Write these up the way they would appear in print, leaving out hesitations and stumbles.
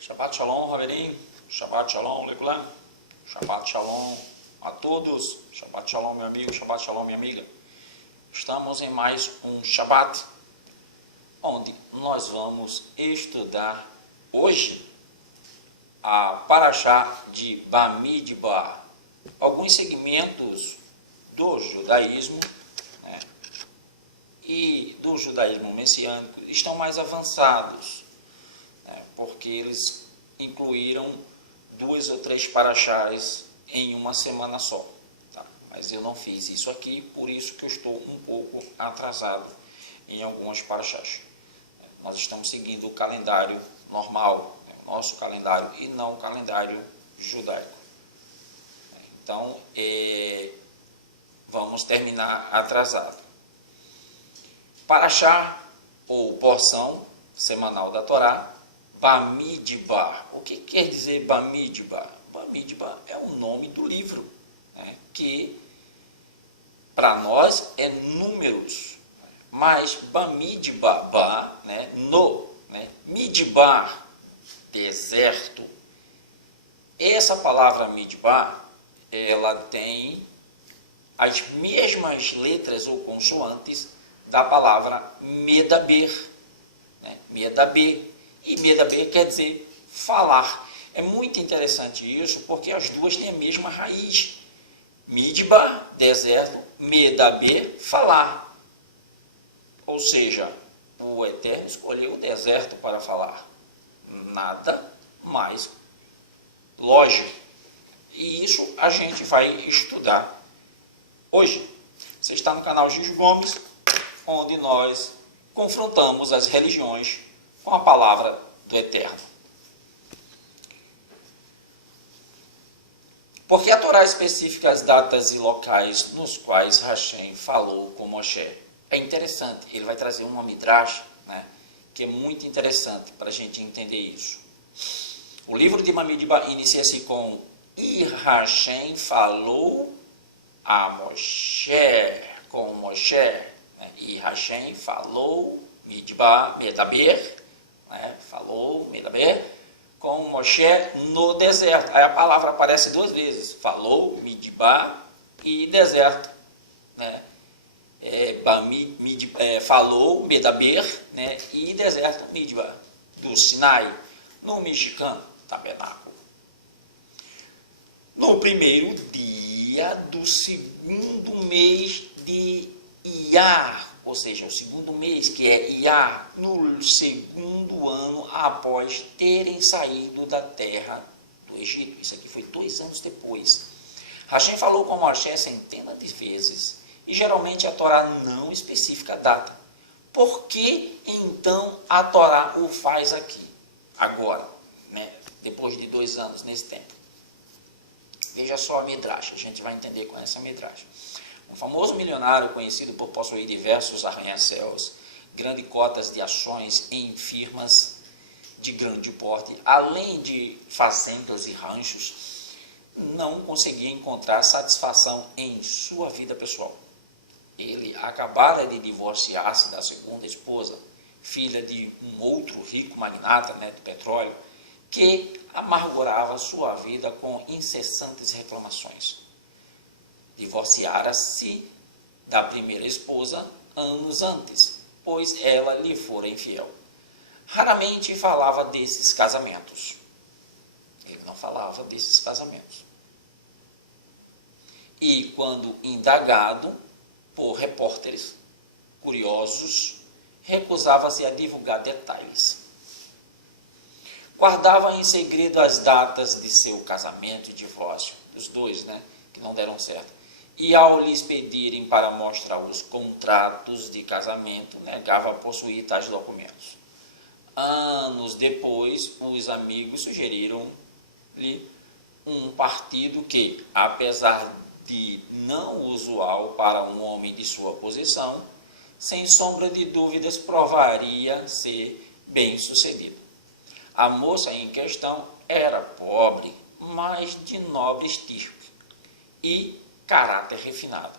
Shabbat Shalom, Raveirinho. Shabbat Shalom, Legulan. Shabbat Shalom a todos. Shabbat Shalom, meu amigo. Shabbat Shalom, minha amiga. Estamos em mais um Shabbat, onde nós vamos estudar hoje a Parashá de Bamidbar. Alguns segmentos do judaísmo, e do judaísmo messiânico estão mais avançados, porque eles incluíram 2 ou 3 paraxás em uma semana só, tá? Mas eu não fiz isso aqui, por isso que eu estou um pouco atrasado em algumas paraxás. Nós estamos seguindo o calendário normal, o nosso calendário, e não o calendário judaico. Então, vamos terminar atrasado. Parashá, ou porção semanal da Torá, Bamidbar. O que quer dizer Bamidbar? Bamidbar é o nome do livro, que para nós é números, mas Bamidbar, Midbar, deserto. Essa palavra Midbar, ela tem as mesmas letras ou consoantes da palavra Medaber, Medaber, e Medaber quer dizer falar. É muito interessante isso, porque as duas têm a mesma raiz. Midbar, deserto, Medaber, falar. Ou seja, o Eterno escolheu o deserto para falar. Nada mais lógico. E isso a gente vai estudar hoje. Você está no canal Gigi Gomes, onde nós confrontamos as religiões com a palavra do Eterno. Porque a Torá especifica as datas e locais nos quais Hashem falou com Moshe. É interessante, ele vai trazer uma midrash, que é muito interessante para a gente entender isso. O livro de Bamidbar inicia-se com E Hashem falou a Moshe, com Moshe. E Hashem falou, Medaber, falou, Medaber, com Moshe no deserto. Aí a palavra aparece 2 vezes, falou, Midbar e deserto. Falou, Medaber, e deserto, Midbar, do Sinai, no Mishkan, tabernáculo. No primeiro dia do segundo mês de Iyar, ou seja, o segundo mês, que é Iyar, no segundo ano após terem saído da terra do Egito. Isso aqui foi 2 anos depois. Hashem falou com Moshe centenas de vezes, e geralmente a Torá não especifica a data. Por que então a Torá o faz aqui, agora, depois de 2 anos, nesse tempo? Veja só a midrash, a gente vai entender com essa midrash. Um famoso milionário conhecido por possuir diversos arranha-céus, grandes cotas de ações em firmas de grande porte, além de fazendas e ranchos, não conseguia encontrar satisfação em sua vida pessoal. Ele acabara de divorciar-se da segunda esposa, filha de um outro rico magnata do petróleo, que amargurava sua vida com incessantes reclamações. Divorciara-se da primeira esposa anos antes, pois ela lhe fora infiel. Raramente falava desses casamentos. Ele não falava desses casamentos. E quando indagado por repórteres curiosos, recusava-se a divulgar detalhes. Guardava em segredo as datas de seu casamento e divórcio, dos 2, que não deram certo. E ao lhes pedirem para mostrar os contratos de casamento, negava possuir tais documentos. Anos depois, os amigos sugeriram-lhe um partido que, apesar de não usual para um homem de sua posição, sem sombra de dúvidas provaria ser bem-sucedido. A moça em questão era pobre, mas de nobre estirpe e caráter refinado.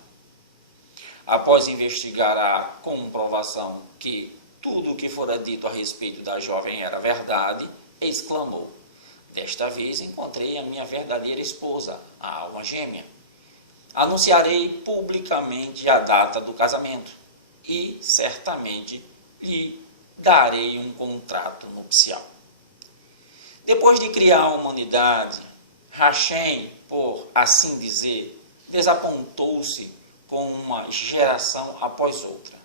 Após investigar a comprovação que tudo o que fora dito a respeito da jovem era verdade, exclamou: desta vez encontrei a minha verdadeira esposa, a alma gêmea. Anunciarei publicamente a data do casamento e certamente lhe darei um contrato nupcial. Depois de criar a humanidade, Hashem, por assim dizer, desapontou-se com uma geração após outra.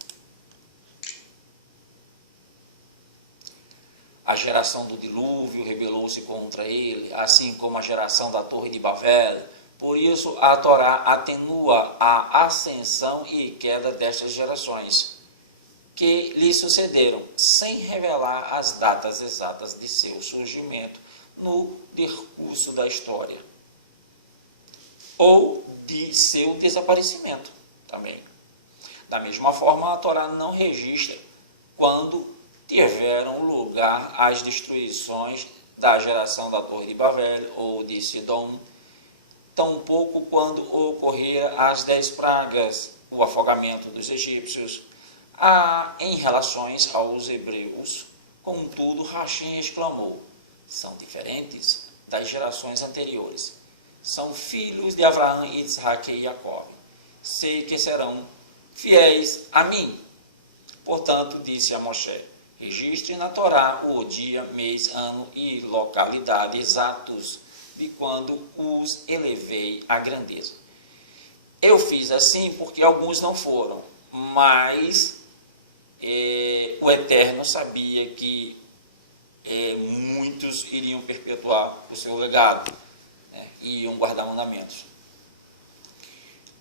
A geração do dilúvio rebelou-se contra ele, assim como a geração da Torre de Babel. Por isso, a Torá atenua a ascensão e queda destas gerações, que lhe sucederam, sem revelar as datas exatas de seu surgimento no decurso da história, ou de seu desaparecimento também. Da mesma forma, a Torá não registra quando tiveram lugar as destruições da geração da Torre de Babel ou de Sidom, tampouco quando ocorreram as 10 pragas, o afogamento dos egípcios. Em relações aos hebreus, contudo, Hashem exclamou: são diferentes das gerações anteriores. São filhos de Abraão, Isaac e Jacó. Sei que serão fiéis a mim. Portanto, disse a Moshe: registre na Torá o dia, mês, ano e localidade exatos de quando os elevei à grandeza. Eu fiz assim porque alguns não foram, mas o Eterno sabia que muitos iriam perpetuar o seu legado, né, e iam guardar mandamentos.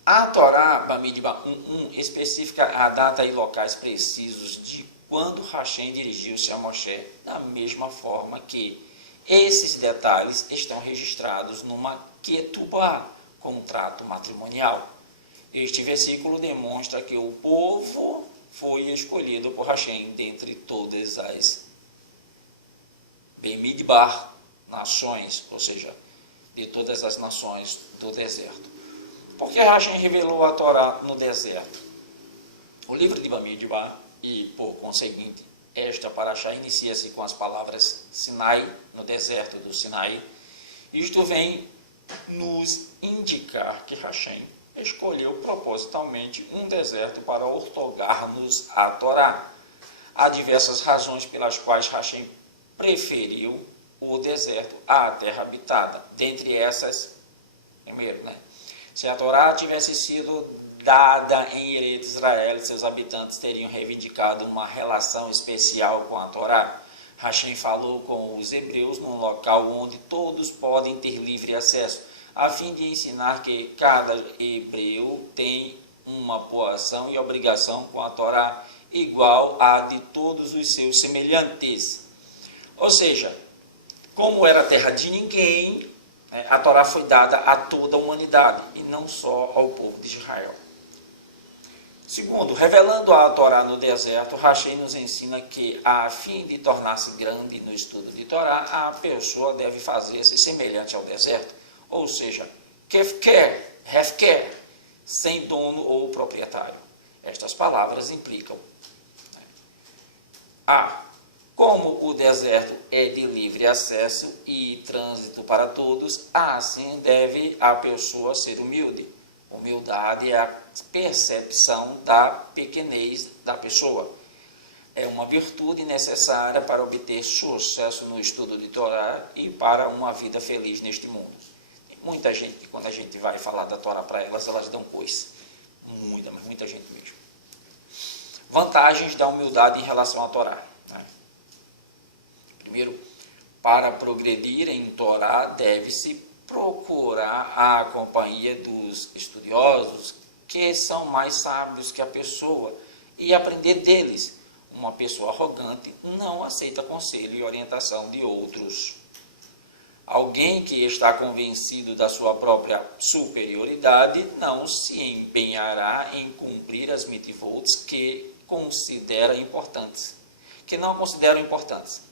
A Torá, Bamidbar 1.1, especifica a data e locais precisos de quando Hashem dirigiu-se a Moshe, da mesma forma que esses detalhes estão registrados numa Ketubá, contrato matrimonial. Este versículo demonstra que o povo foi escolhido por Hashem dentre todas as Bemidbar, nações, ou seja, de todas as nações do deserto. Porque Hashem revelou a Torá no deserto. O livro de Bamidbar, e por conseguinte, esta paraxá inicia-se com as palavras Sinai, no deserto do Sinai. Isto vem nos indicar que Hashem escolheu propositalmente um deserto para outorgar-nos a Torá. Há diversas razões pelas quais Hashem preferiu o deserto à terra habitada. Dentre essas, primeiro, se a Torá tivesse sido dada em Eretz Israel, seus habitantes teriam reivindicado uma relação especial com a Torá. Hashem falou com os hebreus num local onde todos podem ter livre acesso, a fim de ensinar que cada hebreu tem uma posição e obrigação com a Torá igual à de todos os seus semelhantes. Ou seja, como era terra de ninguém, a Torá foi dada a toda a humanidade e não só ao povo de Israel. Segundo, revelando a Torá no deserto, Hashem nos ensina que, a fim de tornar-se grande no estudo de Torá, a pessoa deve fazer-se semelhante ao deserto, ou seja, hefker, sem dono ou proprietário. Estas palavras implicam: como o deserto é de livre acesso e trânsito para todos, assim deve a pessoa ser humilde. Humildade é a percepção da pequenez da pessoa. É uma virtude necessária para obter sucesso no estudo de Torá e para uma vida feliz neste mundo. Tem muita gente que, quando a gente vai falar da Torá para elas dão coice. Muita gente mesmo. Vantagens da humildade em relação à Torá. Primeiro, para progredir em Torá, deve-se procurar a companhia dos estudiosos que são mais sábios que a pessoa e aprender deles. Uma pessoa arrogante não aceita conselho e orientação de outros. Alguém que está convencido da sua própria superioridade não se empenhará em cumprir as mitzvot que não consideram importantes,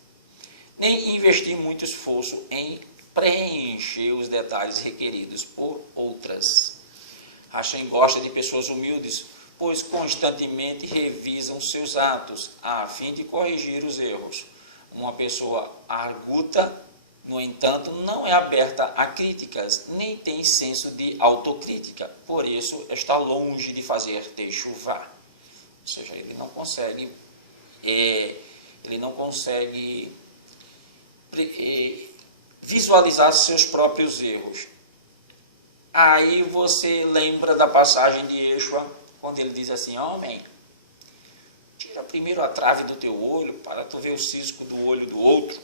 nem investir muito esforço em preencher os detalhes requeridos por outras. Hashem gosta de pessoas humildes, pois constantemente revisam seus atos, a fim de corrigir os erros. Uma pessoa arguta, no entanto, não é aberta a críticas, nem tem senso de autocrítica. Por isso, está longe de fazer techuvá. Ou seja, ele não consegue visualizar seus próprios erros. Aí você lembra da passagem de Yeshua, quando ele diz assim: homem, tira primeiro a trave do teu olho, para tu ver o cisco do olho do outro,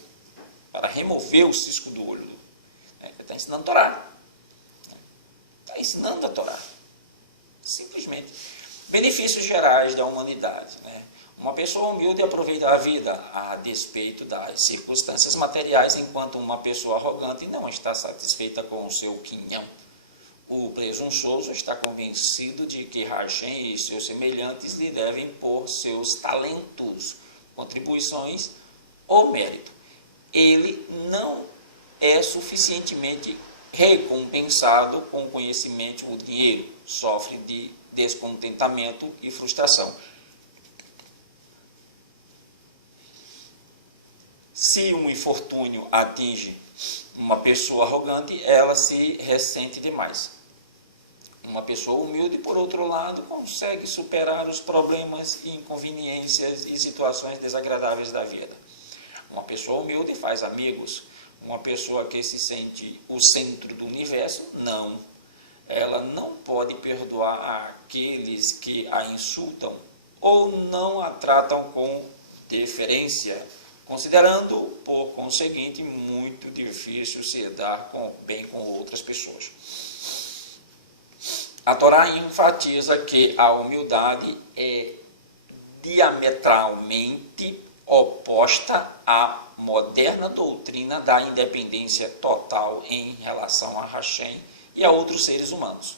para remover o cisco do olho. Ele está ensinando a Torá. Está ensinando a Torá. Simplesmente. Benefícios gerais da humanidade. Uma pessoa humilde aproveita a vida a despeito das circunstâncias materiais, enquanto uma pessoa arrogante não está satisfeita com o seu quinhão. O presunçoso está convencido de que Hashem e seus semelhantes lhe devem por seus talentos, contribuições ou mérito. Ele não é suficientemente recompensado com o conhecimento ou dinheiro, sofre de descontentamento e frustração. Se um infortúnio atinge uma pessoa arrogante, ela se ressente demais. Uma pessoa humilde, por outro lado, consegue superar os problemas, inconveniências e situações desagradáveis da vida. Uma pessoa humilde faz amigos. Uma pessoa que se sente o centro do universo, não. Ela não pode perdoar aqueles que a insultam ou não a tratam com deferência, considerando, por conseguinte, muito difícil se dar bem com outras pessoas. A Torá enfatiza que a humildade é diametralmente oposta à moderna doutrina da independência total em relação a Hashem e a outros seres humanos.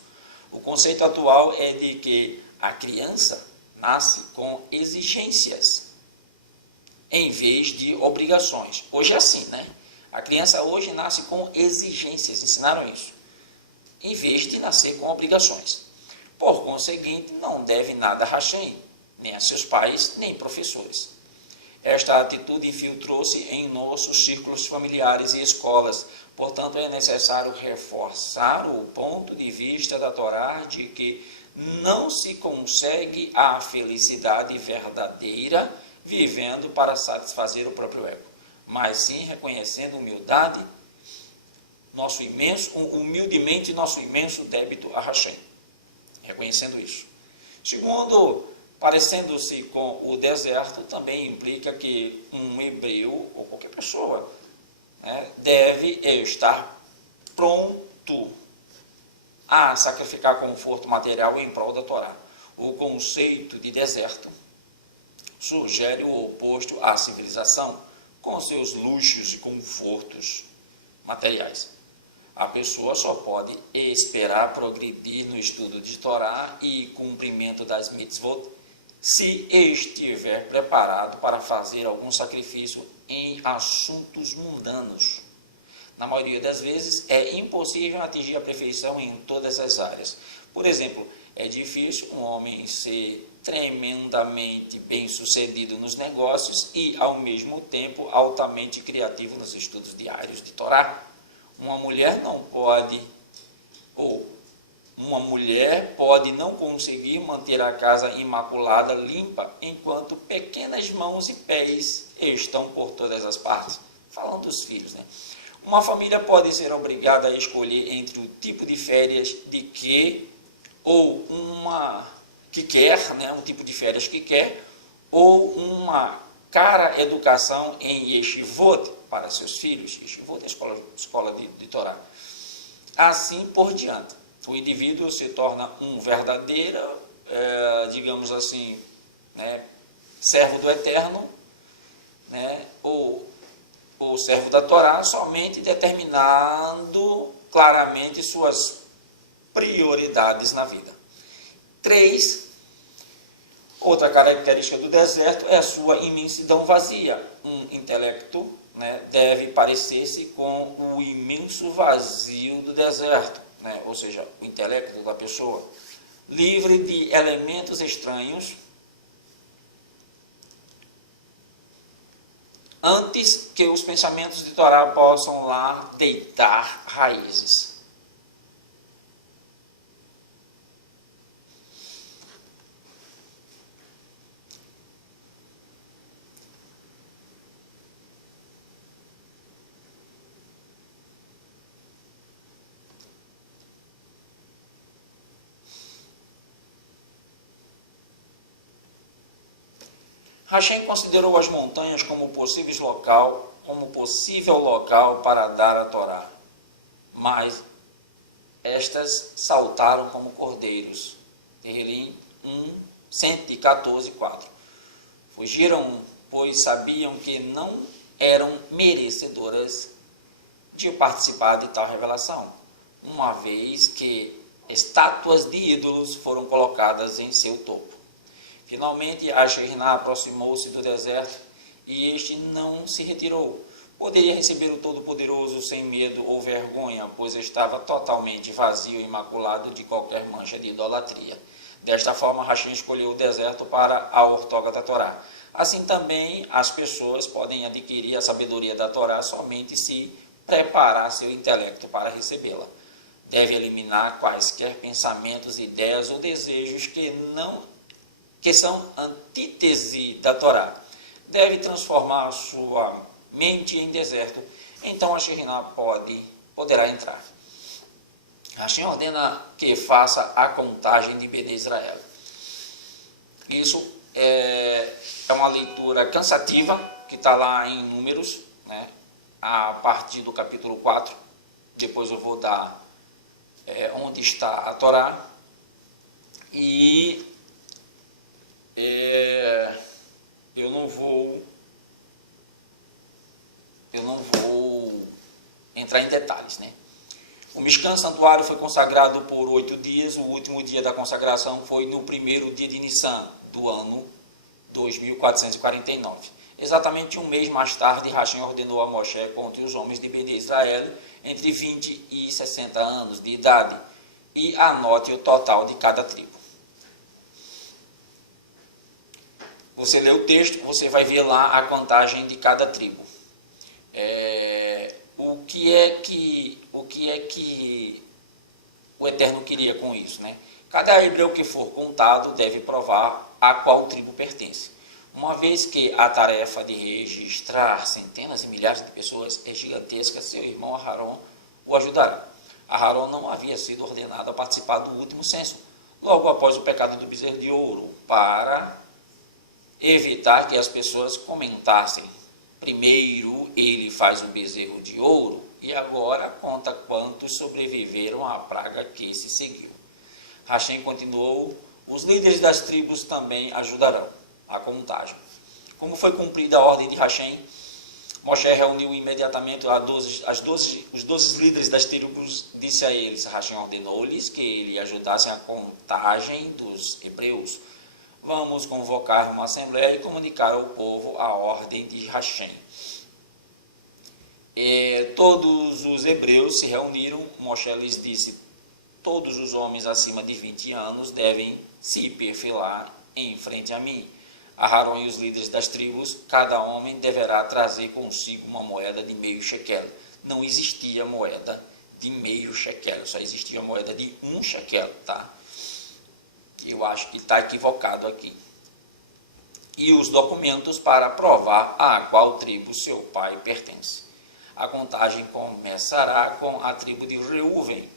O conceito atual é de que a criança nasce com exigências em vez de obrigações. Hoje é assim, A criança hoje nasce com exigências, ensinaram isso, em vez de nascer com obrigações. Por conseguinte, não deve nada a Hashem, nem a seus pais, nem professores. Esta atitude infiltrou-se em nossos círculos familiares e escolas. Portanto, é necessário reforçar o ponto de vista da Torá de que não se consegue a felicidade verdadeira vivendo para satisfazer o próprio ego, mas sim reconhecendo humildemente nosso imenso débito a Hashem, reconhecendo isso. Segundo, parecendo-se com o deserto, também implica que um hebreu, ou qualquer pessoa, deve estar pronto a sacrificar conforto material em prol da Torá. O conceito de deserto sugere o oposto à civilização, com seus luxos e confortos materiais. A pessoa só pode esperar progredir no estudo de Torá e cumprimento das mitzvot se estiver preparado para fazer algum sacrifício em assuntos mundanos. Na maioria das vezes, é impossível atingir a perfeição em todas as áreas. Por exemplo, é difícil um homem ser tremendamente bem-sucedido nos negócios e, ao mesmo tempo, altamente criativo nos estudos diários de Torá. Uma mulher pode não conseguir manter a casa imaculada, limpa, enquanto pequenas mãos e pés estão por todas as partes. Falando dos filhos, Uma família pode ser obrigada a escolher entre o tipo de férias um tipo de férias que quer, ou uma cara educação em yeshivot para seus filhos. Yeshivot é a escola de Torá. Assim por diante. O indivíduo se torna um verdadeiro, digamos assim, servo do Eterno, ou servo da Torá, somente determinando claramente suas prioridades na vida. 3. Outra característica do deserto é a sua imensidão vazia. Um intelecto deve parecer-se com o imenso vazio do deserto, ou seja, o intelecto da pessoa, livre de elementos estranhos antes que os pensamentos de Torá possam lá deitar raízes. Hashem considerou as montanhas como possível local para dar a Torá, mas estas saltaram como cordeiros. Tehillim 114:4. Fugiram, pois sabiam que não eram merecedoras de participar de tal revelação, uma vez que estátuas de ídolos foram colocadas em seu topo. Finalmente, a Shekhinah aproximou-se do deserto e este não se retirou. Poderia receber o Todo-Poderoso sem medo ou vergonha, pois estava totalmente vazio e imaculado de qualquer mancha de idolatria. Desta forma, Hashem escolheu o deserto para a ortoga da Torá. Assim também, as pessoas podem adquirir a sabedoria da Torá somente se preparar seu intelecto para recebê-la. Deve eliminar quaisquer pensamentos, ideias ou desejos que são antítese da Torá. Deve transformar sua mente em deserto, então a Shekhinah poderá entrar. Hashem ordena que faça a contagem de Bnei Israel. Isso é uma leitura cansativa, que está lá em Números, né, a partir do capítulo 4. Depois eu vou dar onde está a Torá. E eu não vou entrar em detalhes, né? O Mishkan Santuário foi consagrado por 8 dias. O último dia da consagração foi no primeiro dia de Nissan, do ano 2449. Exatamente um mês mais tarde, Hashem ordenou a Moshe contra os homens de Bnei Israel entre 20 e 60 anos de idade, e anote o total de cada tribo. Você lê o texto, você vai ver lá a contagem de cada tribo. O que é que o Eterno queria com isso, né? Cada hebreu que for contado deve provar a qual tribo pertence. Uma vez que a tarefa de registrar centenas e milhares de pessoas é gigantesca, seu irmão Aharon o ajudará. Aharon não havia sido ordenado a participar do último censo, logo após o pecado do bezerro de ouro, para evitar que as pessoas comentassem: primeiro ele faz o bezerro de ouro e agora conta quantos sobreviveram à praga que se seguiu. Hashem continuou: os líderes das tribos também ajudarão a contagem. Como foi cumprida a ordem de Hashem, Moshe reuniu imediatamente os 12 líderes das tribos, disse a eles: Hashem ordenou-lhes que eles ajudassem a contagem dos hebreus. Vamos convocar uma assembleia e comunicar ao povo a ordem de Hashem. Todos os hebreus se reuniram. Moshe lhes disse: todos os homens acima de 20 anos devem se perfilar em frente a mim. Aharon e os líderes das tribos, cada homem deverá trazer consigo uma moeda de meio shekel. Não existia moeda de meio shekel, só existia moeda de 1 shekel, tá? Eu acho que está equivocado aqui. E os documentos para provar a qual tribo seu pai pertence. A contagem começará com a tribo de Reuven,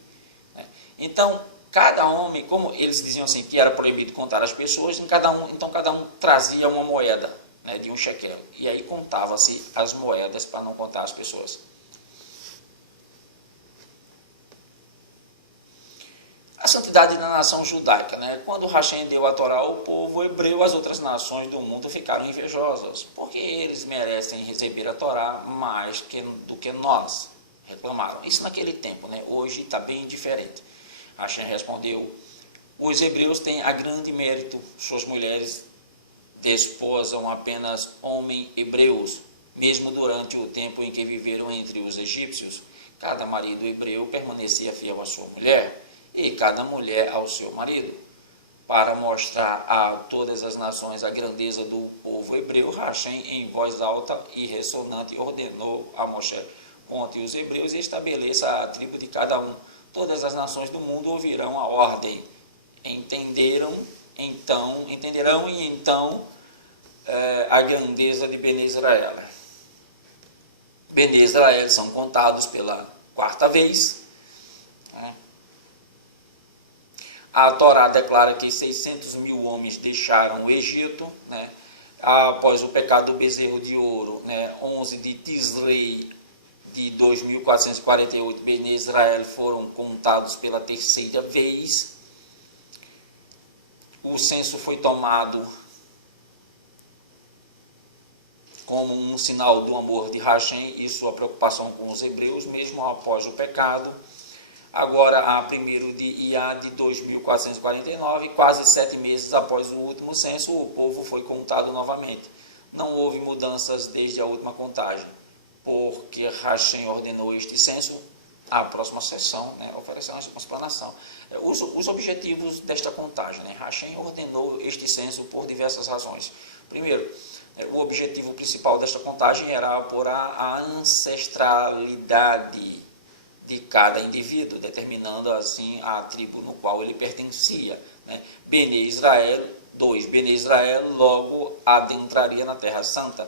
né? Então, cada homem, como eles diziam assim, que era proibido contar as pessoas, então cada um trazia uma moeda, né, de 1 shekel. E aí contava-se as moedas para não contar as pessoas. A santidade da nação judaica, né? Quando Hashem deu a Torá ao povo hebreu, as outras nações do mundo ficaram invejosas, porque eles merecem receber a Torá mais do que nós. Reclamaram. Isso naquele tempo, né? Hoje está bem diferente. Hashem respondeu: os hebreus têm a grande mérito, suas mulheres desposam apenas homens hebreus, mesmo durante o tempo em que viveram entre os egípcios. Cada marido hebreu permanecia fiel à sua mulher, e cada mulher ao seu marido. para mostrar a todas as nações a grandeza do povo hebreu, Hashem, em voz alta e ressonante, ordenou a Moshe: conte os hebreus e estabeleça a tribo de cada um. Todas as nações do mundo ouvirão a ordem. Entenderão e então a grandeza de Bene Israel. Bene Israel são contados pela quarta vez. A Torá declara que 600 mil homens deixaram o Egito, né? Após o pecado do bezerro de ouro, né? 11 de Tisrei de 2448, Bene Israel foram contados pela terceira vez. O censo foi tomado como um sinal do amor de Hashem e sua preocupação com os hebreus, mesmo após o pecado. Agora, a 1º de Iyar de 2449, quase 7 meses após o último censo, o povo foi contado novamente. Não houve mudanças desde a última contagem, porque Hashem ordenou este censo. A próxima sessão, né, oferecer uma explanação. Os objetivos desta contagem, né? Hashem ordenou este censo por diversas razões. Primeiro, o objetivo principal desta contagem era apurar a ancestralidade de cada indivíduo, determinando assim a tribo no qual ele pertencia, né? Bene Israel, 2. Bene Israel logo adentraria na Terra Santa,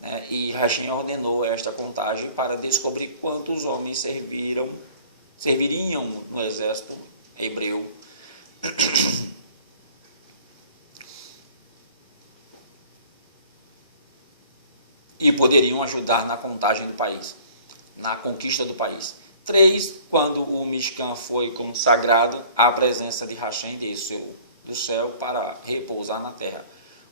né? E Hashem ordenou esta contagem para descobrir quantos homens serviriam no exército hebreu. E poderiam ajudar na contagem do país, na conquista do país. 3. Quando o Mishkan foi consagrado, a presença de Hashem desceu do céu para repousar na terra.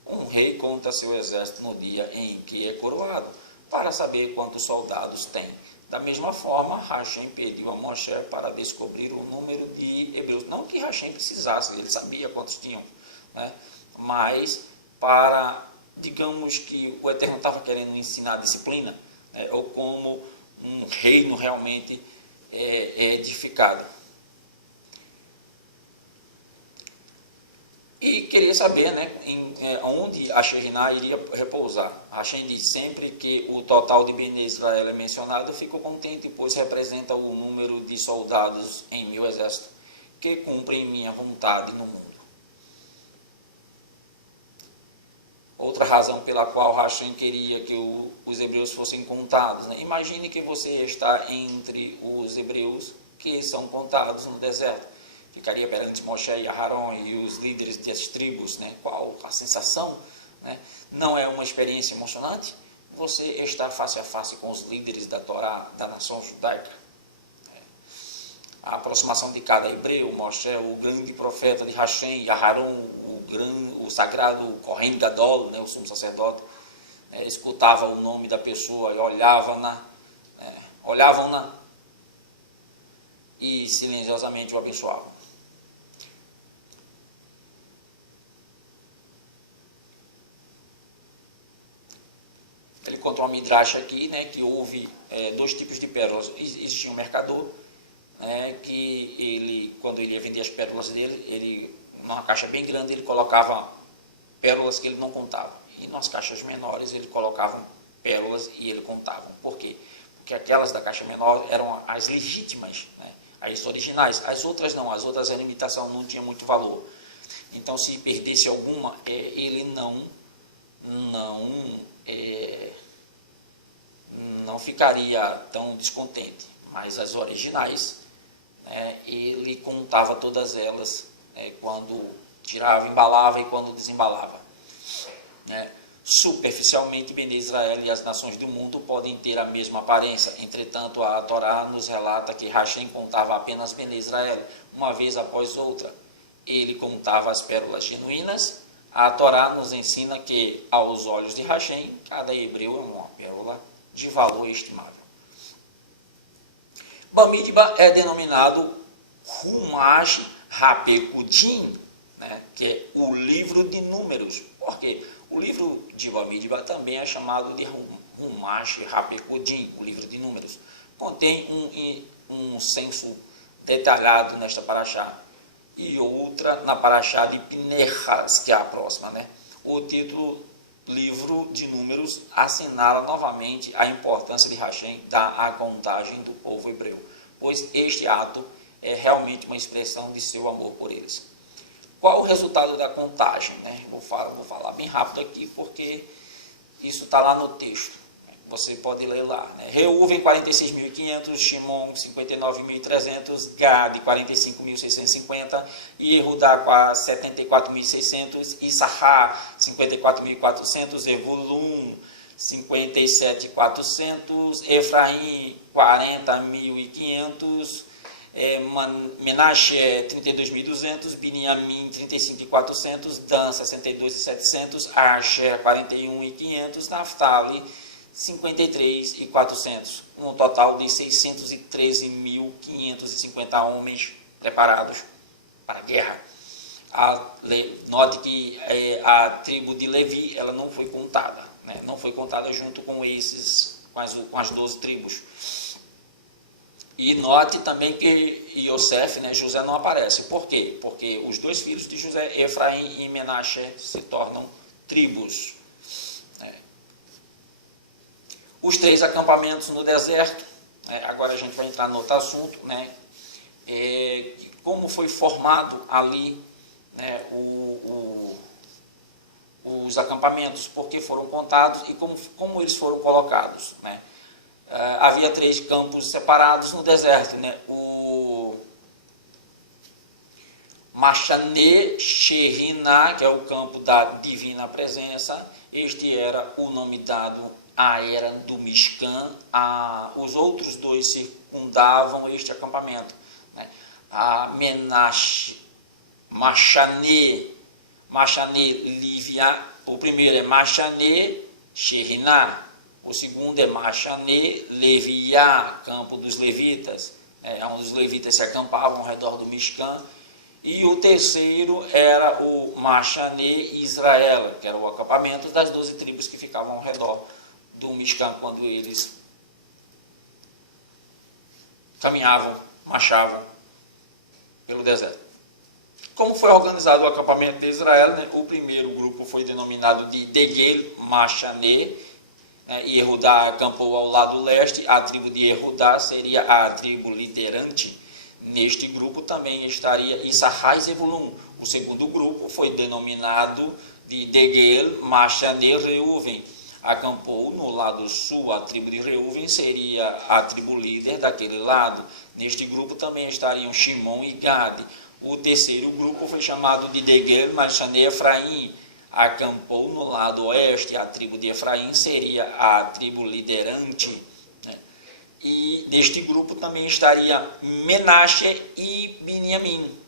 Um rei conta seu exército no dia em que é coroado, para saber quantos soldados tem. Da mesma forma, Hashem pediu a Moshe para descobrir o número de hebreus. Não que Hashem precisasse, ele sabia quantos tinham, né? Mas para, digamos que o Eterno estava querendo ensinar a disciplina, né? Ou como um reino realmente é edificado. E queria saber, né, onde a Shekhinah iria repousar. Hashem diz: sempre que o total de Bene Israel é mencionado, fico contente, pois representa o número de soldados em meu exército, que cumprem minha vontade no mundo. Outra razão pela qual Hashem queria que os hebreus fossem contados, né? Imagine que você está entre os hebreus que são contados no deserto. Ficaria perante Moshe e Aharon e os líderes das tribos, né? Qual a sensação, né? Não é uma experiência emocionante? Você está face a face com os líderes da Torá, da nação judaica. A aproximação de cada hebreu, Moshe, o grande profeta de Hashem, e Aharon, o sagrado Kohen Gadol, né, o sumo sacerdote, escutava o nome da pessoa e olhavam-na e silenciosamente o abençoavam. Ele conta uma midrash aqui, né, que houve 2 tipos de pérolas. Existia um mercador, que ele, quando ele ia vender as pérolas dele, ele, numa caixa bem grande, ele colocava pérolas que ele não contava. E nas caixas menores ele colocava pérolas e ele contava. Por quê? Porque aquelas da caixa menor eram as legítimas, né? As originais. As outras não, as outras eram imitação, não tinha muito valor. Então, se perdesse alguma, ele não ficaria tão descontente. Mas as originais, ele contava todas elas, quando tirava, embalava e quando desembalava. Superficialmente, Bene Israel e as nações do mundo podem ter a mesma aparência. Entretanto, a Torá nos relata que Hashem contava apenas Bene Israel, uma vez após outra. Ele contava as pérolas genuínas. A Torá nos ensina que, aos olhos de Hashem, cada hebreu é uma pérola de valor estimável. Bamidbar é denominado Humash HaPekudim, né, que é o livro de números. Por quê? O livro de Bamidbar também é chamado de Humash HaPekudim, o livro de números. Contém um censo detalhado nesta paraxá. e outra na Parashá de Pinechas, que é a próxima, né? O título Livro de Números assinala novamente a importância de Hashem da contagem do povo hebreu, pois este ato é realmente uma expressão de seu amor por eles. Qual o resultado da contagem, né? Vou falar bem rápido aqui, porque isso está lá no texto. Você pode ler lá, né? Reuven 46.500, Shimon 59.300, Gad 45.650, Yehudá 74.600, Issachar 54.400, Zebulun 57.400, Efraim 40.500, Menashe 32.200, Binyamin 35.400, Dan 62.700, Asher 41.500, Naftali 53.400, um total de 613.550 homens preparados para a guerra. Note que a tribo de Levi ela não foi contada, né? Não foi contada junto com com as 12 tribos. E note também que Yosef, né, José não aparece. Por quê? Porque os dois filhos de José, Efraim e Menashe, se tornam tribos. Os 3 acampamentos no deserto, agora a gente vai entrar no outro assunto, né? Como foi formado ali, né, os acampamentos, por que foram contados e como eles foram colocados, né? Havia 3 campos separados no deserto, né? O Machane Sheriná, que é o campo da divina presença, este era o nome dado à era do Mishkan. Os outros 2 circundavam este acampamento, né? A Machane Livia, o primeiro é Machane Sheriná, o segundo é Machane Leviá, campo dos levitas, onde os levitas se acampavam ao redor do Mishkan. E o terceiro era o Machane Israel, que era o acampamento das 12 tribos que ficavam ao redor do Mishkan quando eles caminhavam, marchavam pelo deserto. Como foi organizado o acampamento de Israel, né? O primeiro grupo foi denominado de Degel Machane, e Yehudá acampou ao lado leste. A tribo de Yehudá seria a tribo liderante. Neste grupo também estaria Issachar e Zebulun. O segundo grupo foi denominado de Degel Machane Reuven. Acampou no lado sul. A tribo de Reuven seria a tribo líder daquele lado. Neste grupo também estariam Shimon e Gad. O terceiro grupo foi chamado de Degel Machane Efraim. Acampou no lado oeste. A tribo de Efraim seria a tribo liderante, né? E neste grupo também estaria Menashe e Binyamin.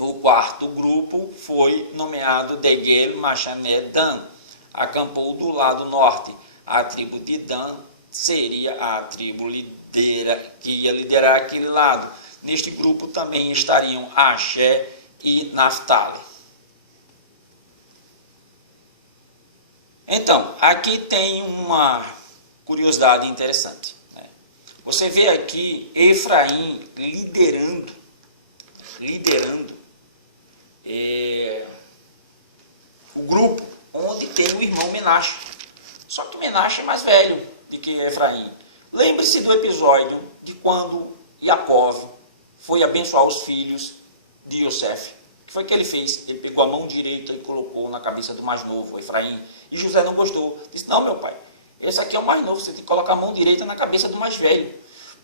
O quarto grupo foi nomeado Degel Machane Dan. Acampou do lado norte. A tribo de Dan seria a tribo que ia liderar aquele lado. Neste grupo também estariam Asher e Naftali. Então, aqui tem uma curiosidade interessante, né? Você vê aqui Efraim liderando o grupo onde tem o irmão Menashe. Só que Menashe é mais velho do que Efraim. Lembre-se do episódio de quando Jacó foi abençoar os filhos de Yosef. O que foi que ele fez? Ele pegou a mão direita e colocou na cabeça do mais novo, Efraim. E José não gostou. Disse, não, meu pai, esse aqui é o mais novo, você tem que colocar a mão direita na cabeça do mais velho.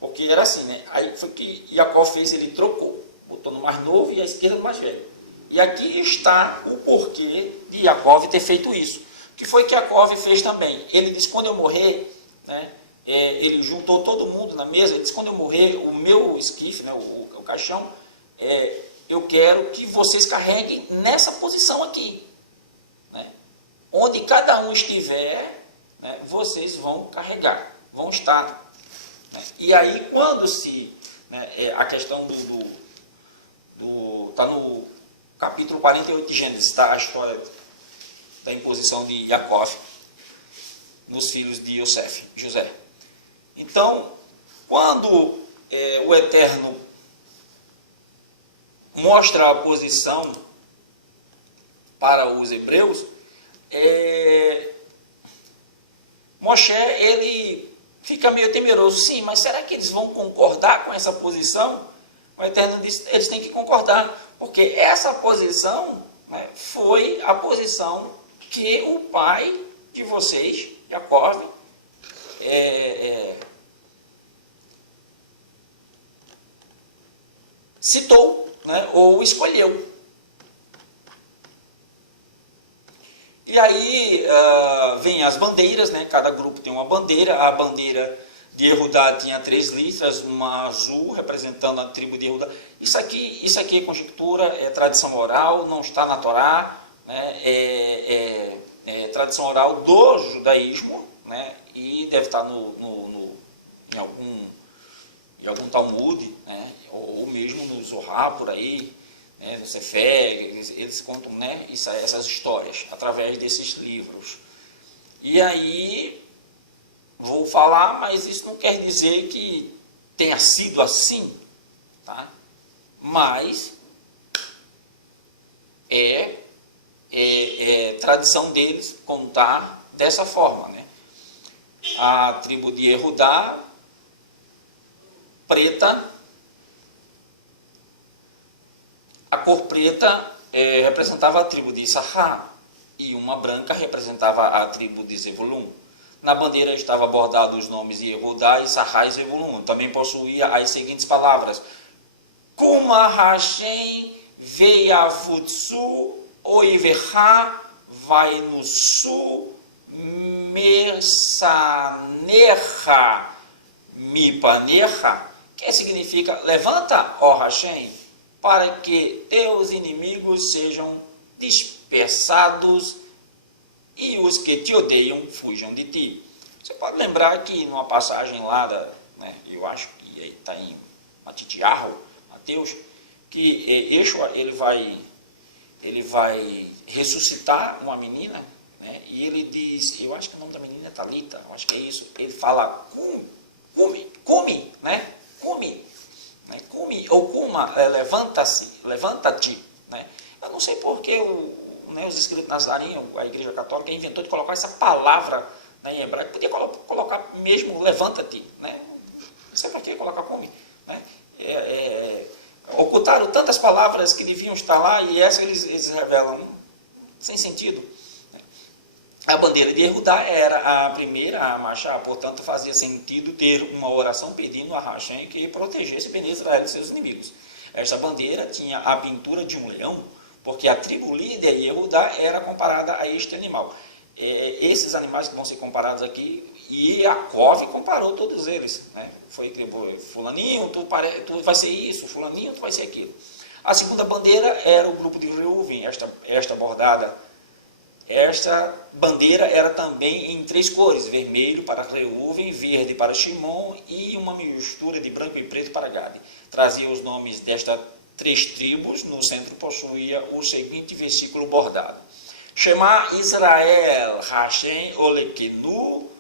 Porque era assim, né? Aí foi que Jacó fez, ele trocou. Botou no mais novo e a esquerda no mais velho. E aqui está o porquê de Jacó ter feito isso. O que foi que Jacó fez também? Ele disse, quando eu morrer, né, ele juntou todo mundo na mesa, ele disse, quando eu morrer, o meu esquife, né, o caixão, eu quero que vocês carreguem nessa posição aqui, né? Onde cada um estiver, né, vocês vão carregar, vão estar, né? E aí quando a questão está no capítulo 48 de Gênesis, está a história da imposição de Jacó nos filhos de José. Então, quando o Eterno mostra a posição para os hebreus, Moshe, ele fica meio temeroso. Sim, mas será que eles vão concordar com essa posição? O Eterno diz, eles têm que concordar, porque essa posição, né, foi a posição que o pai de vocês, Jacó, citou, né, ou escolheu. E aí vem as bandeiras, né? Cada grupo tem uma bandeira. A bandeira de Yehudá tinha 3 listras, uma azul representando a tribo de Yehudá. Isso aqui é conjectura, é tradição oral, não está na Torá, né? É tradição oral do judaísmo, né? E deve estar em algum Talmud, né? Ou mesmo no Zohar, por aí, né? No Sefer, eles contam, né? Essas histórias através desses livros. E aí, vou falar, mas isso não quer dizer que tenha sido assim, tá? Mas é tradição deles contar dessa forma, né? A tribo de Yehudá, preta, a cor preta representava a tribo de Issachar e uma branca representava a tribo de Zebulun. Na bandeira estava bordado os nomes de Yehudá, Issachar e Zebulun. Também possuía as seguintes palavras: Kuma Hashem Veiavutsu Oiverha Vainusu Mesanecha Mipanecha, que significa: levanta, ó Hashem, para que teus inimigos sejam dispersados e os que te odeiam fujam de ti. Você pode lembrar que numa passagem lá, eu acho que está em Mateus, que Yeshua, ele vai ressuscitar uma menina, né? E ele diz, eu acho que o nome da menina é Talita, eu acho que é isso, ele fala, cume, né? Cume, ou cuma, levanta-te, né? Eu não sei porque os escritos nazarinhos, a Igreja Católica inventou de colocar essa palavra, né, em hebraico. Podia colocar mesmo levanta-te, né? Não sei para que colocar cume, né? Ocultaram tantas palavras que deviam estar lá e essas eles revelam sem sentido. A bandeira de Yehudá era a primeira a marchar, portanto fazia sentido ter uma oração pedindo a Hashem que protegesse Bnei Israel de seus inimigos. Esta bandeira tinha a pintura de um leão, porque a tribo líder Yehudá era comparada a este animal. Esses animais que vão ser comparados aqui, e Yaakov comparou todos eles, né? Foi fulaninho, tu vai ser isso, fulaninho, tu vai ser aquilo. A segunda bandeira era o grupo de Reuven, esta bandeira era também em 3 cores, vermelho para Reuven, verde para Shimon e uma mistura de branco e preto para Gade. Trazia os nomes destas 3 tribos, no centro possuía o seguinte versículo bordado: Shema Israel, Hashem Olekenu,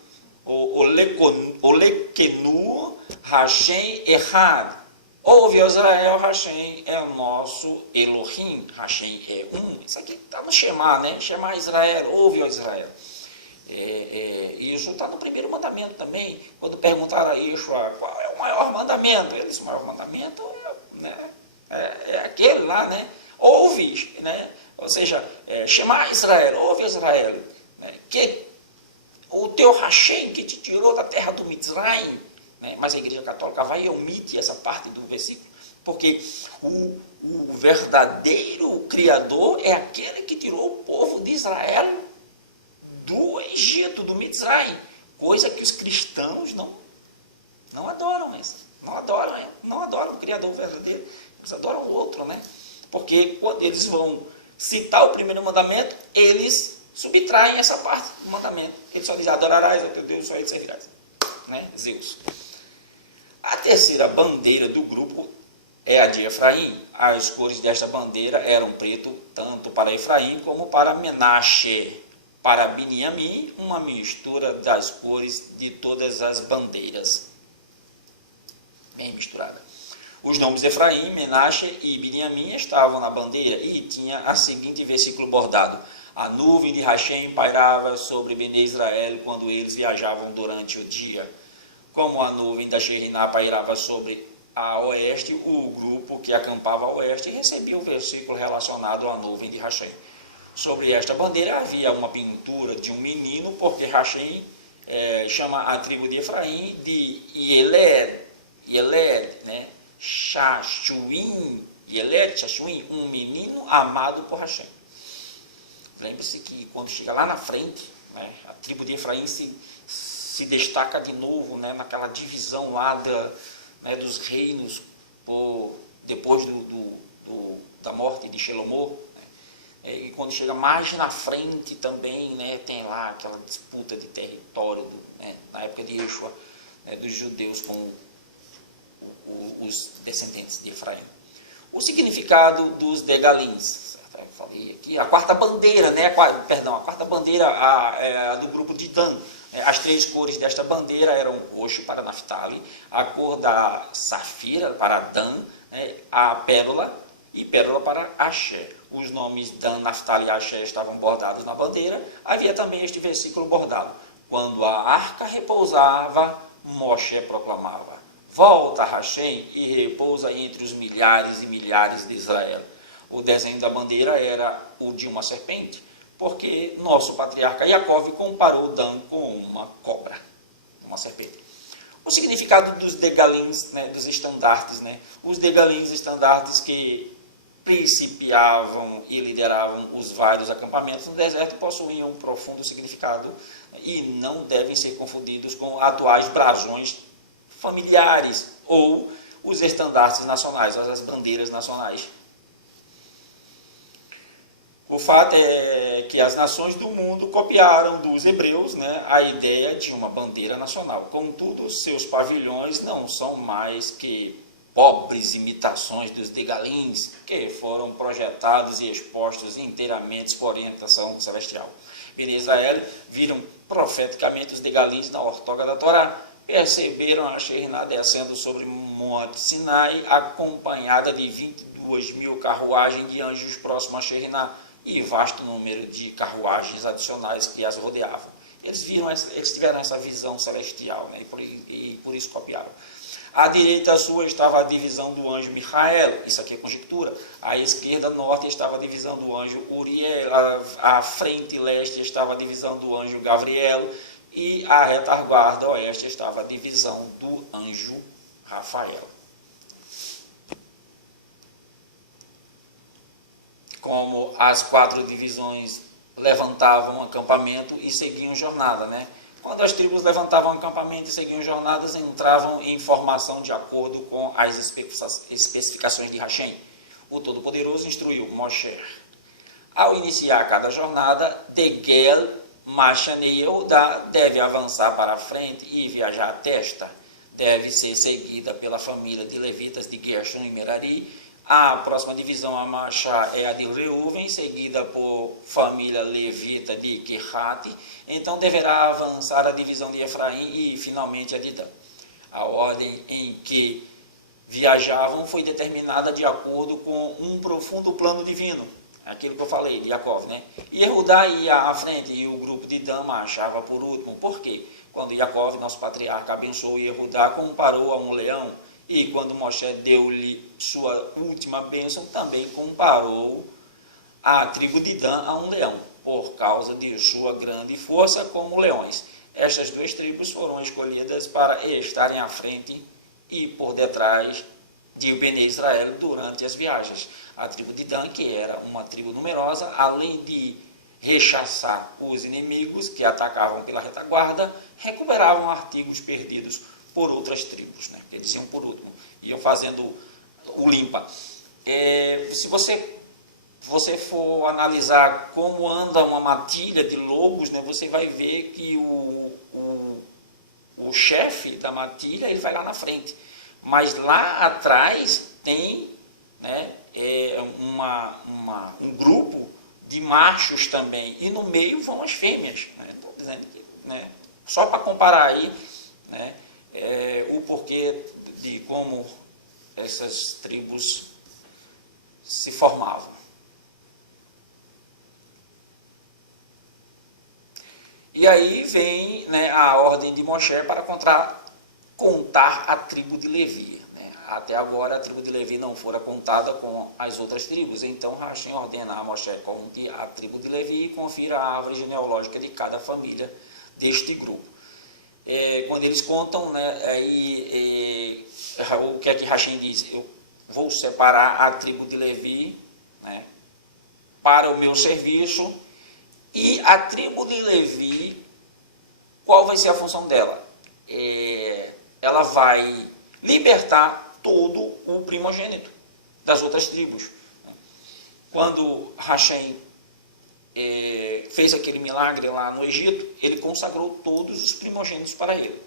Hashem Echad. Ouve, Israel, Hashem é o nosso Elohim, Hashem é um. Isso aqui está no Shema, né? Shema Israel, ouve, Israel. Isso está no primeiro mandamento também. Quando perguntaram a Yeshua qual é o maior mandamento, ele disse: o maior mandamento é aquele lá, né? Ouve, né? Ou seja, Shema Israel, ouve, Israel, né? Que o teu Hashem que te tirou da terra do Mitzrayim. Mas a Igreja Católica vai e omite essa parte do versículo, porque o verdadeiro Criador é aquele que tirou o povo de Israel do Egito, do Mitzrayim, coisa que os cristãos não adoram, não adoram o Criador verdadeiro, eles adoram o outro, né? Porque quando eles vão citar o primeiro mandamento, eles subtraem essa parte do mandamento, eles só dizem: adorarás ao teu Deus, só ele servirás, né? Zeus. A terceira bandeira do grupo é a de Efraim. As cores desta bandeira eram preto tanto para Efraim como para Menashe. Para Biniamim, uma mistura das cores de todas as bandeiras. Bem misturada. Os nomes Efraim, Menache e Beniamim estavam na bandeira e tinha a seguinte versículo bordado: a nuvem de Hashem pairava sobre Bnei Israel quando eles viajavam durante o dia. Como a nuvem da Sheriná pairava sobre a oeste, o grupo que acampava a oeste recebia o versículo relacionado à nuvem de Hashem. Sobre esta bandeira havia uma pintura de um menino, porque Hashem chama a tribo de Efraim de Yeled, né? Shashuim, um menino amado por Hashem. Lembre-se que quando chega lá na frente, né, a tribo de Efraim se destaca de novo, né, naquela divisão lá dos reinos depois da morte de Shelomó. E quando chega mais na frente também, né, tem lá aquela disputa de território, na época de Yeshua, dos judeus com os descendentes de Efraim. O significado dos degalins. Eu falei aqui, a quarta bandeira, a quarta bandeira do grupo de Dan. As três cores desta bandeira eram roxo para Naftali, a cor da safira para Dan, a pérola e pérola para Asher. Os nomes Dan, Naftali e Asher estavam bordados na bandeira. Havia também este versículo bordado: quando a arca repousava, Moshe proclamava: volta a Hashem e repousa entre os milhares e milhares de Israel. O desenho da bandeira era o de uma serpente, porque nosso patriarca Yaakov comparou Dan com uma cobra, uma serpente. O significado dos degalins, dos estandartes. Os degalins, estandartes que principiavam e lideravam os vários acampamentos no deserto, possuíam um profundo significado e não devem ser confundidos com atuais brasões familiares ou os estandartes nacionais, as bandeiras nacionais. O fato é que as nações do mundo copiaram dos hebreus, a ideia de uma bandeira nacional. Contudo, seus pavilhões não são mais que pobres imitações dos degalins que foram projetados e expostos inteiramente por orientação celestial. Bnei Israel viram profeticamente os degalins na ortoga da Torá, perceberam a Sheriná descendo sobre o Monte Sinai, acompanhada de 22.000 carruagens de anjos próximos a Sheriná e vasto número de carruagens adicionais que as rodeavam. Eles tiveram essa visão celestial, e por isso copiaram. À direita sua estava a divisão do anjo Michael, isso aqui é conjectura. À esquerda norte estava a divisão do anjo Uriel, à frente leste estava a divisão do anjo Gabriel, e à retaguarda oeste estava a divisão do anjo Rafael. Como as quatro divisões levantavam um acampamento e seguiam jornada, Quando as tribos levantavam um acampamento e seguiam jornadas, entravam em formação de acordo com as especificações de Hashem. O Todo-Poderoso instruiu Moshe. Ao iniciar cada jornada, Degel Machanei Eudá deve avançar para a frente e viajar à testa. Deve ser seguida pela família de levitas de Gershon e Merari. A próxima divisão a marchar é a de Reuven, seguida por família levita de Kehat. Então deverá avançar a divisão de Efraim e finalmente a de Dan. A ordem em que viajavam foi determinada de acordo com um profundo plano divino. Aquilo que eu falei, de Yaakov, E Yehudá ia à frente e o grupo de Dan marchava por último. Por quê? Quando Yaakov, nosso patriarca, abençoou Yehudá, comparou a um leão. E quando Moshe deu-lhe sua última bênção, também comparou a tribo de Dan a um leão, por causa de sua grande força como leões. Estas duas tribos foram escolhidas para estarem à frente e por detrás de Bnei Israel durante as viagens. A tribo de Dan, que era uma tribo numerosa, além de rechaçar os inimigos que atacavam pela retaguarda, recuperavam artigos perdidos por outras tribos, que eles iam por último, iam fazendo o limpa. Se você for analisar como anda uma matilha de lobos, você vai ver que o chefe da matilha ele vai lá na frente, mas lá atrás tem um grupo de machos também, e no meio vão as fêmeas. Estou dizendo que, só para comparar aí, o porquê de como essas tribos se formavam. E aí vem, né, a ordem de Moshe para contar a tribo de Levi. Né? Até agora a tribo de Levi não fora contada com as outras tribos, então Hashem ordena a Moshe conte a tribo de Levi e confira a árvore genealógica de cada família deste grupo. Quando eles contam, né, aí, o que é que Hashem diz? Eu vou separar a tribo de Levi, né, para o meu serviço. E a tribo de Levi, qual vai ser a função dela? Ela vai libertar todo o primogênito das outras tribos. Quando Hashem fez aquele milagre lá no Egito, ele consagrou todos os primogênitos para ele.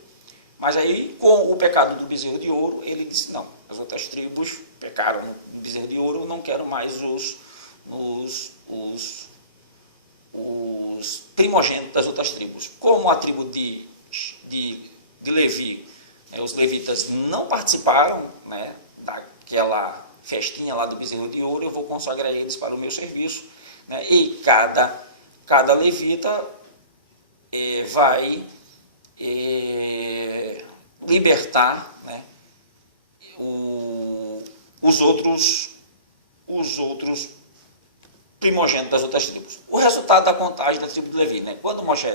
Mas aí, com o pecado do bezerro de ouro, ele disse, não, as outras tribos pecaram no bezerro de ouro, eu não quero mais os primogênitos das outras tribos. Como a tribo de Levi, os levitas não participaram, né, daquela festinha lá do bezerro de ouro, eu vou consagrar eles para o meu serviço, né, e cada levita vai libertar, né, os outros primogênitos das outras tribos. O resultado da contagem da tribo de Levi, né? Quando Moshe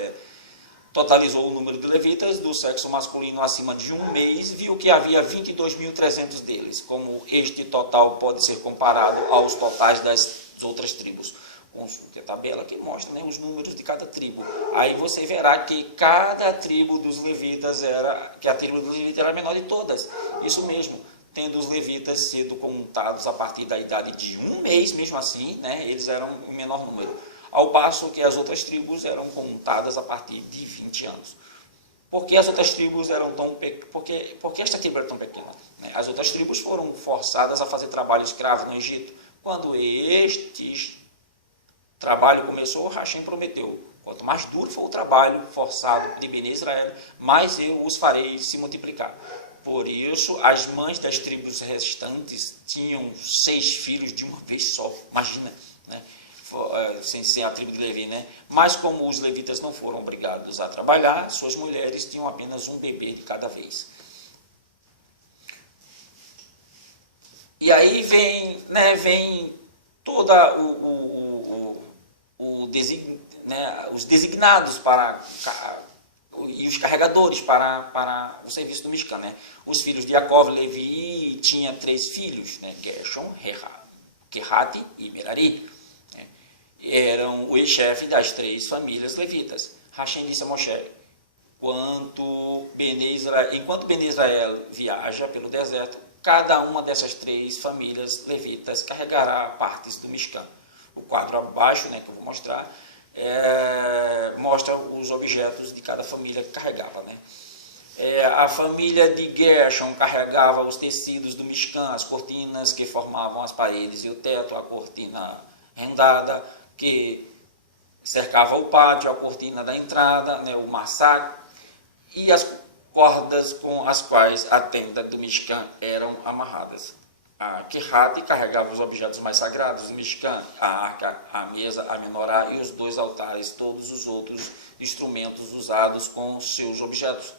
totalizou o número de levitas do sexo masculino acima de 1 mês, viu que havia 22.300 deles. Como este total pode ser comparado aos totais das outras tribos? Tem a tabela que mostra, né, os números de cada tribo. Aí você verá que cada tribo dos levitas a tribo dos levitas era a menor de todas. Isso mesmo. Tendo os levitas sido contados a partir da idade de 1 mês, mesmo assim, né, eles eram o menor número. Ao passo que as outras tribos eram contadas a partir de 20 anos. Por que as outras tribos eram tão pequenas? Por que esta tribo era tão pequena? As outras tribos foram forçadas a fazer trabalho escravo no Egito. Quando este trabalho começou, Hashem prometeu, quanto mais duro for o trabalho forçado de Bnei Israel, mais eu os farei se multiplicar. Por isso, as mães das tribos restantes tinham 6 filhos de uma vez só, imagina, né? Sem a tribo de Levi, né? Mas como os levitas não foram obrigados a trabalhar, suas mulheres tinham apenas um bebê de cada vez. E aí vem toda os designados e os carregadores para o serviço do Mishkan, né? Os filhos de Jacó, Levi, tinha 3 filhos, né? Gershon, Kehat e Merari, né? Eram o chefe das 3 famílias levitas. Hashem disse a Moshe, enquanto Bnei Israel viaja pelo deserto, cada uma dessas 3 famílias levitas carregará partes do Mishkan. O quadro abaixo, né, que eu vou mostrar, mostra os objetos de cada família que carregava, né? A família de Gershon carregava os tecidos do Mishkan, as cortinas que formavam as paredes e o teto, a cortina rendada que cercava o pátio, a cortina da entrada, né, o massá, e as cordas com as quais a tenda do Mishkan eram amarradas. A Kehat carregava os objetos mais sagrados, o Mishkan, a arca, a mesa, a menorá e os 2 altares, todos os outros instrumentos usados com os seus objetos.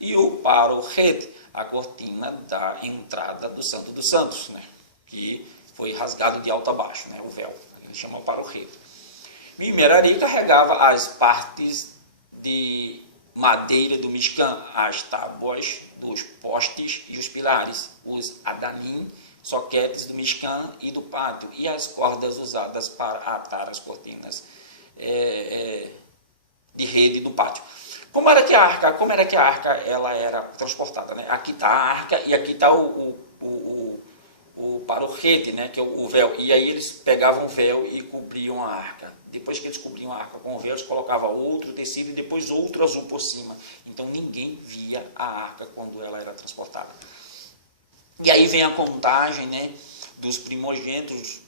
E o Parohet, a cortina da entrada do Santo dos Santos, né, que foi rasgado de alto a baixo, né, o véu, ele chama Parohet. E Merari carregava as partes de madeira do Mishkan, as tábuas dos postes e os pilares, os adanim, soquetes do Mishkan e do pátio, e as cordas usadas para atar as cortinas de rede do pátio. Como era que a arca ela era transportada, né? Aqui está a arca e aqui está o parochete, né? Que é o véu. E aí eles pegavam o véu e cobriam a arca. Depois que eles cobriam a arca com o véu, eles colocavam outro tecido e depois outro azul por cima. Então ninguém via a arca quando ela era transportada. E aí vem a contagem, né, dos primogênitos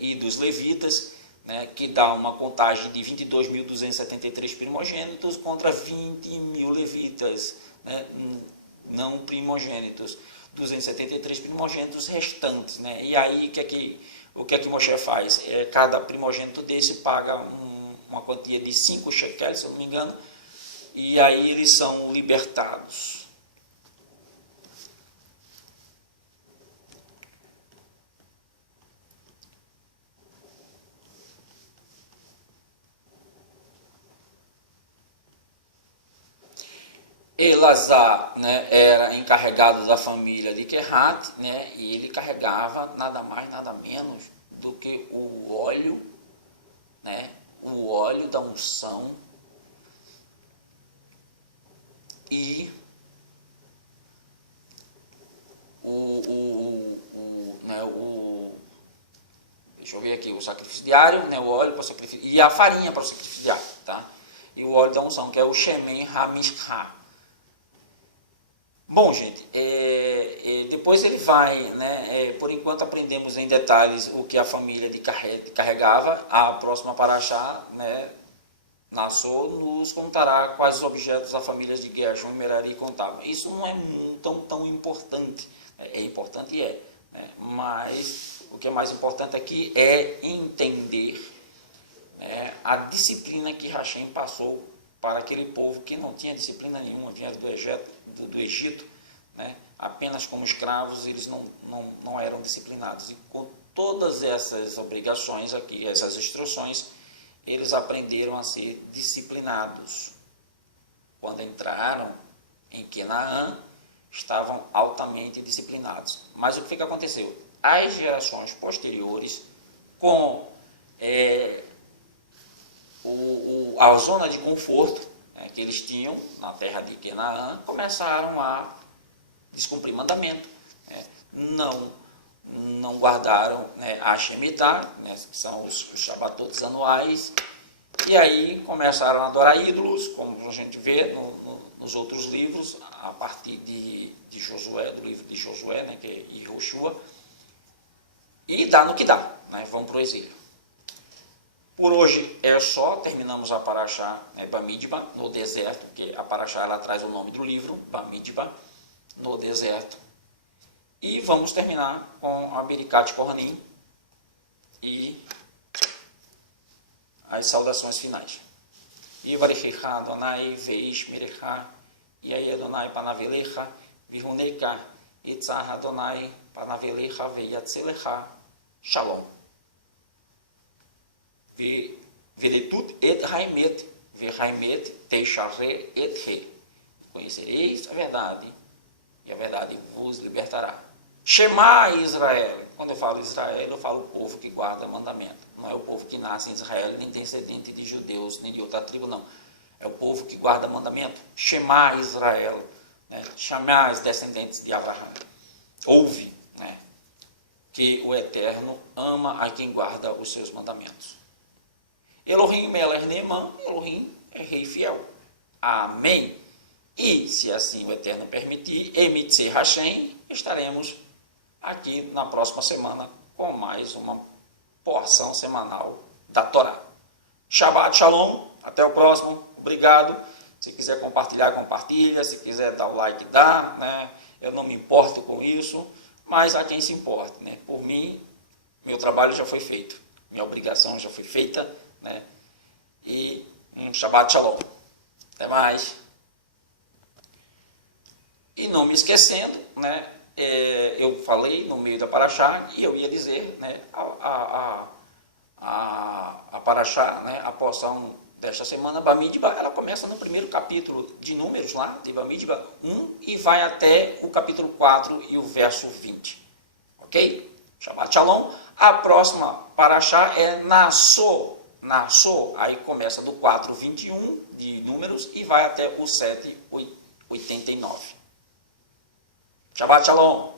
e dos levitas, né, que dá uma contagem de 22.273 primogênitos contra 20.000 levitas, né, não primogênitos. 273 primogênitos restantes, né? E aí o que é que Moshe faz? Cada primogênito desse paga uma quantia de 5 shekels, se eu não me engano, e aí eles são libertados. Elazar, né, era encarregado da família de Kehat, né, e ele carregava nada mais, nada menos do que o óleo, né, o óleo da unção e deixa eu ver aqui, o sacrifício diário, né, o óleo para o sacrifício, e a farinha para o sacrifício diário, tá? E o óleo da unção, que é o Shemen HaMishcha. Bom, gente, depois ele vai, né, por enquanto aprendemos em detalhes o que a família de carregava. A próxima paraxá, né, Nassau, nos contará quais os objetos a família de Gershon e Merari contava. Isso não é tão importante, é importante né, mas o que é mais importante aqui é entender, né, a disciplina que Hashem passou para aquele povo que não tinha disciplina nenhuma, vinha do Egito, né, apenas como escravos, eles não eram disciplinados. E com todas essas obrigações aqui, essas instruções, eles aprenderam a ser disciplinados. Quando entraram em Canaã, estavam altamente disciplinados. Mas o que aconteceu? As gerações posteriores, com a zona de conforto, né, que eles tinham na terra de Canaã, começaram a descumprir mandamento, né, não guardaram, né, a Shemitah, né, que são os Shabbatot anuais, e aí começaram a adorar ídolos, como a gente vê nos outros livros, a partir de Josué, do livro de Josué, né, que é Yehoshua, e dá no que dá, né, vão para o exílio. Por hoje é só, terminamos a paraxá, né, Bamidbar, no deserto, que a paraxá ela traz o nome do livro, Bamidbar, no deserto. E vamos terminar com a Birikat Kohanim e as saudações finais. Yivarechecha Adonai veish mirecha, Yai Adonai panavelecha, Vihuneika, Itzah Adonai panavelecha veyatzelecha, Shalom. Veretut et haimet, vehaimet teishare et he. Conhecereis a verdade, e a verdade vos libertará. Shema Israel. Quando eu falo Israel, eu falo o povo que guarda mandamento. Não é o povo que nasce em Israel, nem descendente de judeus, nem de outra tribo, não. É o povo que guarda mandamento. Shema Israel. Né? Chamar os descendentes de Abraão. Ouve, né, que o Eterno ama a quem guarda os seus mandamentos. Elohim Melech Neeman, Elohim é rei fiel. Amém. E, se assim o Eterno permitir, Emitze Hashem, estaremos aqui na próxima semana com mais uma porção semanal da Torá. Shabbat Shalom, até o próximo, obrigado. Se quiser compartilhar, compartilha. Se quiser dar o like, dá, né? Eu não me importo com isso, mas há quem se importe, né? Por mim, meu trabalho já foi feito, minha obrigação já foi feita, né? E Shabbat Shalom. Até mais. E não me esquecendo, né, eu falei no meio da paraxá e eu ia dizer, né, a paraxá, né, a porção desta semana, Bamidbar, ela começa no primeiro capítulo de Números, lá, de Bamidbar 1, e vai até o capítulo 4 e o verso 20. Ok? Shabbat Shalom. A próxima paraxá é Nassau, aí começa do 4:21 de Números e vai até o 7:89. Shabbat Shalom.